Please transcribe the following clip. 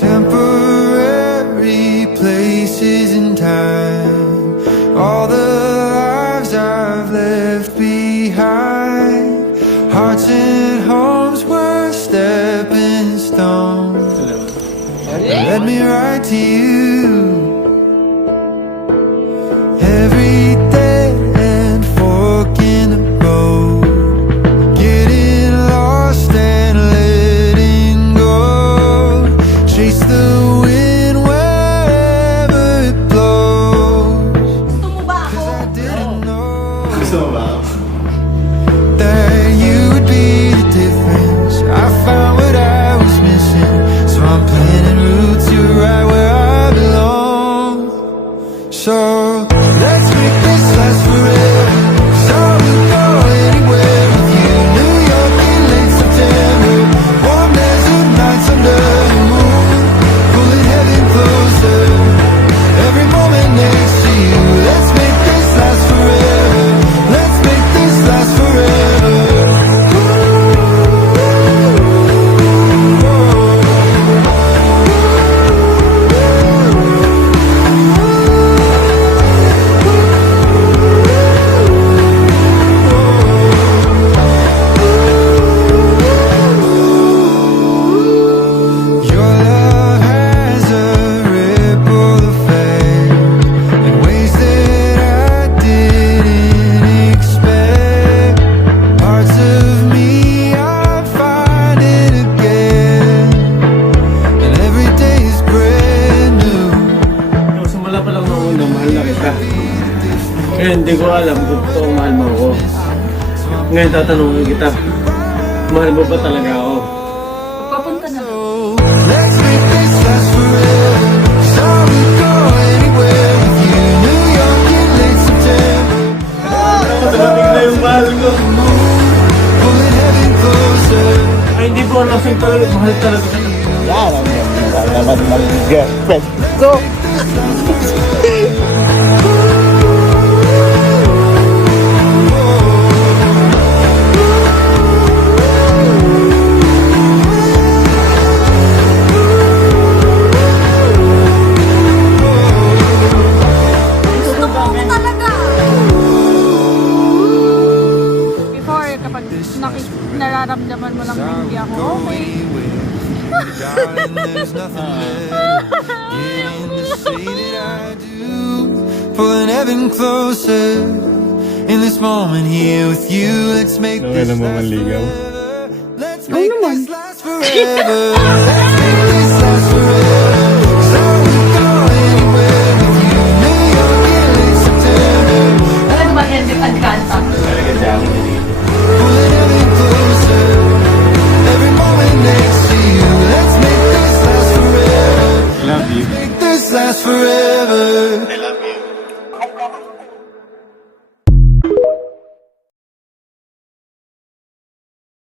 temporary places in time, all the lives I've left behind, hearts and homes were stepping stones that led me right to you. Every dead end fork in the road, getting lost and letting go, chase the wind wherever it blows. Cause I didn't know that you would be the difference. I found what I was missing, so I'm planting roots here right where I belong. So let's make this last forever, 'cause I will go anywhere with you. New York in late September, warm desert nights under the moon, pulling heaven closer, every moment next to you. Let's make this last forever, let's make this last forever. Your love has a ripple effect in ways that I didn't expect. Parts of me I'm finding again, and every day is brand new. Simula pa lang noong una, mahal na kita. Kaya hindi ko alam kung totoong mahal mo ako. Ngayon tatanungin kita, mahal mo ba talaga ako? Papunta na. Let's make this last forever, 'cause I will go anywhere with you. New York in late September, Talating na yung mahal ko. pulling heaven closer. Ay, hindi po lasing talaga, mahal talaga kita. Yan, ang naman mag-girlfriend ko. Gusto mo ko talaga. Before, kapag nararamdaman mo lang na hindi ako okay. Darling, there's nothing left to say that I do. Pulling heaven closer in this moment here with you. Let's make this last forever. Let's make this last forever.